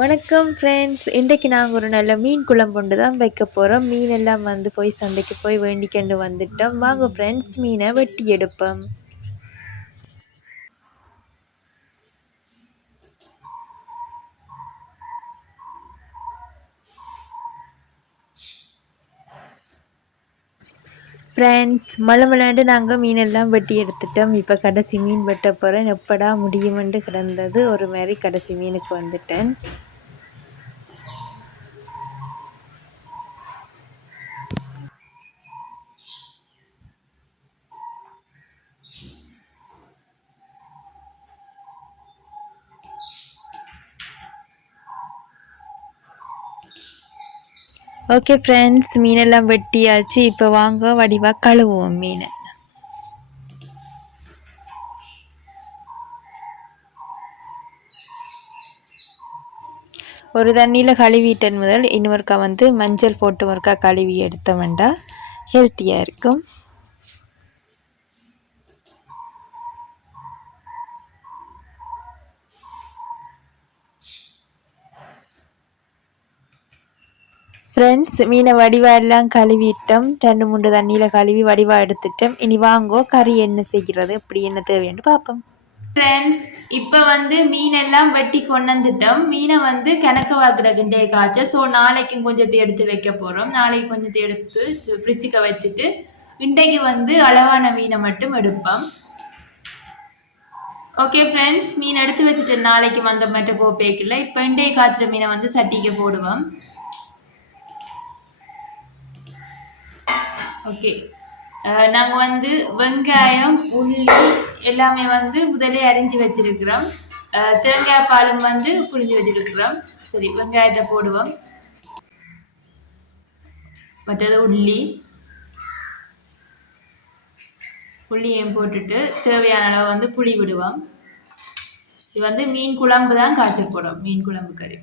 வணக்கம் ஃப்ரெண்ட்ஸ். இன்றைக்கு நாங்கள் ஒரு நல்ல மீன் குழம்பு தான் வைக்க போகிறோம். மீன் எல்லாம் போய் சந்தைக்கு போய் வேண்டிக்கண்டு வந்துட்டோம். வாங்க ஃப்ரெண்ட்ஸ், மீனை வெட்டி எடுப்போம். ஃப்ரெண்ட்ஸ், மழை நாங்கள் மீனெல்லாம் வெட்டி எடுத்துட்டோம். இப்போ கடைசி மீன் வெட்ட போகிறேன். எப்படா முடியுமென்று கிடந்தது. ஒரு மாதிரி கடைசி மீனுக்கு வந்துட்டேன். ஓகே ஃப்ரெண்ட்ஸ், மீனெல்லாம் வெட்டியாச்சு. இப்போ வாங்க வடிவாக கழுவுவோம் மீனை. ஒரு தண்ணியில் கழுவிட்டேன் முதல் இன்னொருக்கா மஞ்சள் போட்டு ஒருக்கா கழுவி எடுத்த வேண்டாம், ஹெல்த்தியாக இருக்கும். ஃப்ரெண்ட்ஸ், மீனை வடிவாக எல்லாம் கழுவிட்டோம். 2-3 தண்ணியில் கழுவி வடிவாக எடுத்துட்டோம். இனி வாங்கோ கறி என்ன செய்கிறது, எப்படி என்ன தேவைன்னு பார்ப்போம். ஃப்ரெண்ட்ஸ், இப்போ மீன் எல்லாம் வெட்டி கொண்டு வந்துட்டோம். மீனை கிணக்கு வாக்கிடக்கிண்டே காய்ச்ச. ஸோ நாளைக்கும் கொஞ்சத்தை எடுத்து வைக்க போகிறோம். நாளைக்கு கொஞ்சத்தை எடுத்து ஃப்ரிட்ஜுக்கு வச்சுட்டு இன்றைக்கு அளவான மீனை மட்டும் எடுப்போம். ஓகே ஃப்ரெண்ட்ஸ், மீன் எடுத்து வச்சுட்டு நாளைக்கு மற்ற போப்பேக்கில்லை. இப்போ இன்றைக்கு காய்ச்சிற மீனை சட்டிக்கு போடுவோம். ஓகே, நாங்கள் வெங்காயம் உள்ளி எல்லாமே முதலே அரிஞ்சு வச்சிருக்கிறோம். தேங்காய் பாலும் புளிஞ்சு வச்சிருக்கிறோம். சரி, வெங்காயத்தை போடுவோம். மற்றது உள்ளியையும் போட்டுட்டு தேவையான அளவு புளி விடுவோம். இது மீன் குழம்பு தான் காய்ச்சல் போடும். மீன் குழம்பு கறி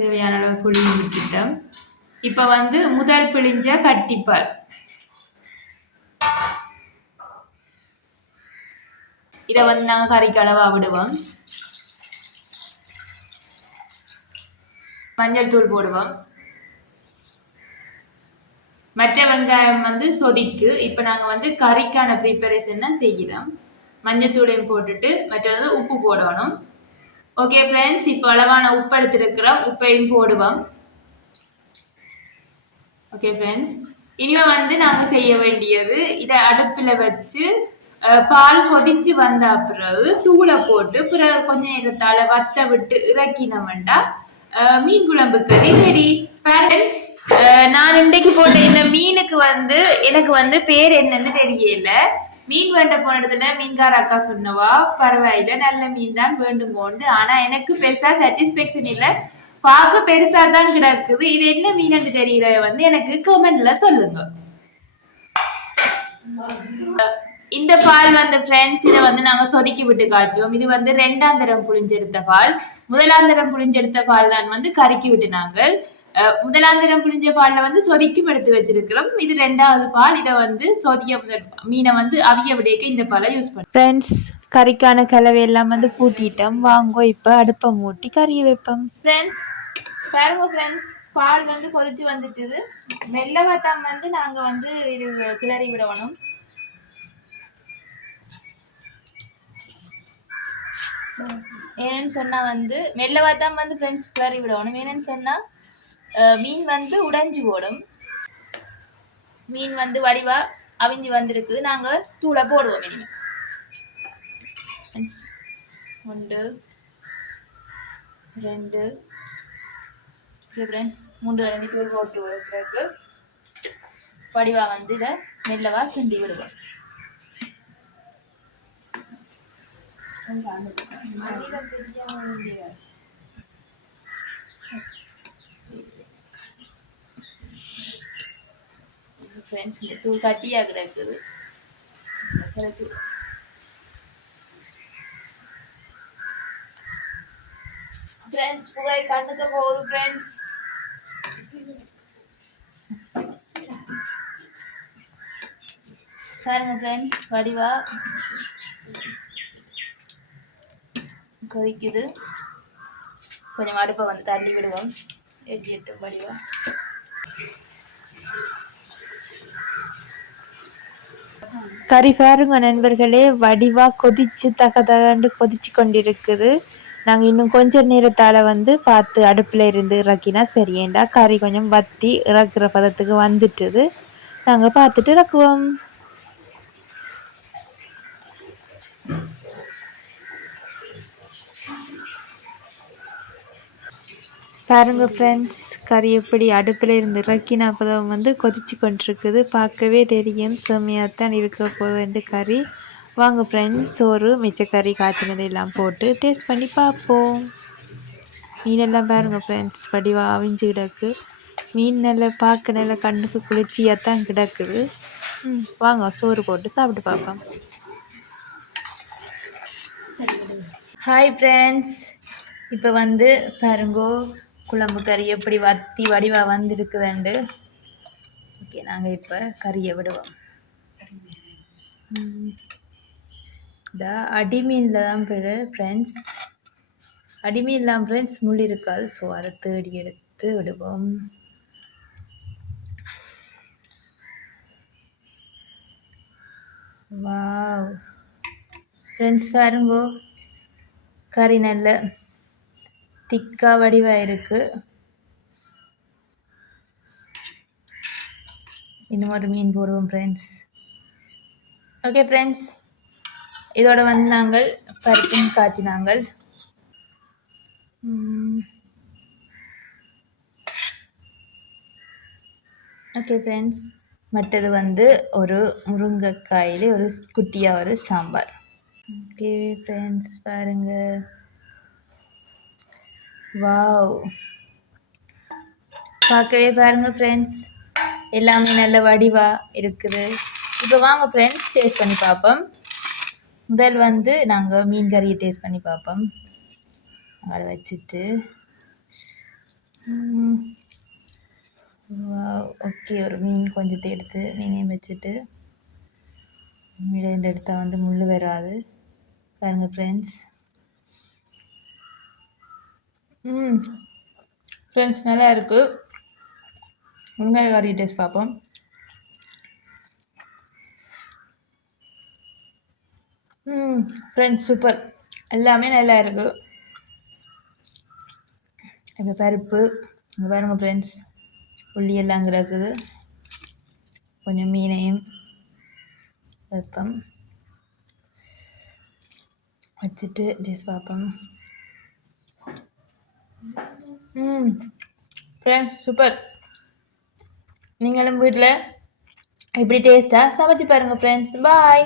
தேவையான அளவு புளி விட்டுட்டோம். இப்ப முதல் பிழிஞ்ச கட்டிப்பால் இதை நாங்க கறிக்கு அளவா விடுவோம். மஞ்சள் தூள் போடுவோம். மற்ற வெங்காயம் சொதிக்கு. இப்ப நாங்க கறிக்கான ப்ரிப்பரேஷன் தான் செய்கிறோம். மஞ்சள் தூளையும் போட்டுட்டு மற்றது உப்பு போடணும். ஓகே ஃப்ரெண்ட்ஸ், இப்போ அளவான உப்பு எடுத்துருக்கிறோம். உப்பையும் போடுவோம். ஓகே ஃப்ரெண்ட்ஸ், இனிமே நாங்க செய்ய வேண்டியது, இதை அடுப்புல வச்சு பால் கொதிச்சு வந்த பிறகு தூளை போட்டு பிறகு கொஞ்ச நேரத்தால வத்த விட்டு இறக்கினோம்டா மீன் குழம்பு கறி ரெடி. ஃப்ரெண்ட்ஸ், நான் இன்றைக்கு போட்ட இந்த மீனுக்கு எனக்கு பேர் என்னன்னு தெரியல. மீன் வேண்ட போன இடத்துல மீன்கார அக்கா சொன்னவா, பரவாயில்ல நல்ல மீன் தான் வேண்டுமோண்டு. ஆனா எனக்கு பெருசா சாட்டிஸ்பேக்ஷன் இல்லை. பார்க்க பெருசா தான் கிடக்குது. இது என்ன மீன் தெரியல, எனக்கு கமெண்ட்ல சொல்லுங்க. இந்த பால் ஃப்ரெண்ட்ஸ், இதை நாங்க சொதுக்கி விட்டு காய்ச்சுவோம். இது 2ஆம் தரம் புளிஞ்செடுத்த பால். 1ஆம் தரம் புளிஞ்செடுத்த பால் தான் கறிக்கி விட்டு நாங்கள் 1ஆம் தரம் புளிஞ்ச பால்ல சொதிக்கும் எடுத்து வச்சிருக்கிறோம். இது 2ஆவது பால். இதை சொதிய மீனை அவிய விடைக்க இந்த பாலை யூஸ் பண்ணுவோம். ஃப்ரெண்ட்ஸ், கறிக்கான கலவை எல்லாம் கூட்டிட்டோம். வாங்கோ இப்போ அடுப்பை மூட்டி கறியை வைப்போம். ஃப்ரெண்ட்ஸ் பாருங்க ஃப்ரெண்ட்ஸ், பால் கொதிச்சு வந்துட்டுது. மெல்லவத்தான் நாங்க இது கிளறி விடணும். ஏன்னு சொன்னா மெல்லவத்தான் ஃப்ரெண்ட்ஸ் கிளறி விடணும். ஏன்னு சொன்னா மீன் உடைஞ்சு போடும். மீன் வடிவா அவிஞ்சு வந்திருக்கு. நாங்க தூளை போடுவோம். இனிமே 1 2 ஃப்ரெண்ட்ஸ் 3 2 தூள் போட்டு பிறகு வடிவா இதை மெல்லவா கிண்டி விடுவோம். ஃப்ரெண்ட்ஸ், இந்த தூள் கட்டியா கிடக்குது. ஃப்ரெண்ட்ஸ், புகை கண்ணுக்கு போகுது. ஃப்ரெண்ட்ஸ், பாருங்க ஃப்ரெண்ட்ஸ், வடிவா கொதிக்குது. கொஞ்சம் அடுப்பை வந்து தள்ளி விடுவோம். 8 வடிவா கறி பாருங்க நண்பர்களே, வடிவா கொதிச்சு தகதகண்டு கொதிச்சு கொண்டிருக்குது. நாங்கள் இன்னும் கொஞ்சம் நேரத்தால் வந்து பார்த்து அடுப்பில் இருந்து இறக்கினா சரியேண்டா கறி கொஞ்சம் வத்தி இறக்குற பதத்துக்கு வந்துட்டுது. நாங்கள் பார்த்துட்டு இறக்குவோம். பாருங்க ஃப்ரெண்ட்ஸ், கறி எப்படி அடுப்பில் இருந்து இறக்கின அப்பதான் வந்து கொதிச்சு கொண்டிருக்குது. பார்க்கவே தெரியும் செம்மையாகத்தான் இருக்க போகுதுன்ட்டு கறி. வாங்க ஃப்ரெண்ட்ஸ், சோறு மிச்சக்கறி காய்ச்சினது எல்லாம் போட்டு டேஸ்ட் பண்ணி பார்ப்போம். மீனெல்லாம் பாருங்க ஃப்ரெண்ட்ஸ், வடிவா அவிஞ்சு கிடக்கு. மீன் நல்லா பார்க்க நல்லா கண்ணுக்கு குளிர்ச்சியாக தான் கிடக்குது. வாங்க சோறு போட்டு சாப்பிட்டு பார்ப்போம். ஹாய் ஃப்ரெண்ட்ஸ், இப்போ வந்து பாருங்கோ குழம்பு கறி எப்படி வத்தி வடிவாக வந்துருக்குதுண்டு. ஓகே, நாங்கள் இப்போ கறியை விடுவோம். இந்த அடிமீனில் தான் ஃப்ரெண்ட்ஸ், அடிமீன்லாம் ஃப்ரெண்ட்ஸ் முள் இருக்காது. ஸோ அதை தேடி எடுத்து விடுவோம். வாவ் ஃப்ரெண்ட்ஸ், பாருங்கோ கறி நல்ல திக்கா வடிவாக இருக்குது. இன்னும் ஒரு மீன் போடுவோம் ஃப்ரெண்ட்ஸ். ஓகே ஃப்ரெண்ட்ஸ், இதோட வந்து நாங்கள் பருப்பும் காய்ச்சினாங்கள். ஓகே ஃப்ரெண்ட்ஸ், மற்றது வந்து ஒரு முருங்கைக்காயில் ஒரு குட்டியாக ஒரு சாம்பார். ஓகே ஃப்ரெண்ட்ஸ், பாருங்க. வாவ், பார்க்கவே பாருங்க ஃப்ரெண்ட்ஸ், எல்லாமே நல்ல வடிவாக இருக்குது. இப்போ வாங்க ஃப்ரெண்ட்ஸ் டேஸ்ட் பண்ணி பார்ப்போம். முதல் வந்து நாங்கள் மீன் கறியை டேஸ்ட் பண்ணி பார்ப்போம். அதை வச்சுட்டு ஓகே, ஒரு மீன் கொஞ்சத்தை எடுத்து மீனையும் வச்சுட்டு மீன் எடுத்தால் வந்து முள் வராது. பாருங்கள் ஃப்ரெண்ட்ஸ். ஃப்ரெண்ட்ஸ், நல்லா இருக்குது. முருங்காய் கறி டேஸ்ட் பார்ப்போம். ஃப்ரெண்ட்ஸ், சூப்பர், எல்லாமே நல்லா இருக்குது. இப்போ பருப்பு இங்கே பாருங்கள் ஃப்ரெண்ட்ஸ், உள்ளி எல்லாம் கிடக்குது. கொஞ்சம் மீனையும் வைப்போம், வச்சுட்டு டேஸ்ட் பார்ப்போம். Friends, super. நீங்களும் வீட்டில் இப்படி டேஸ்ட்டாக சமைச்சு பாருங்கள் ஃப்ரெண்ட்ஸ். பாய்.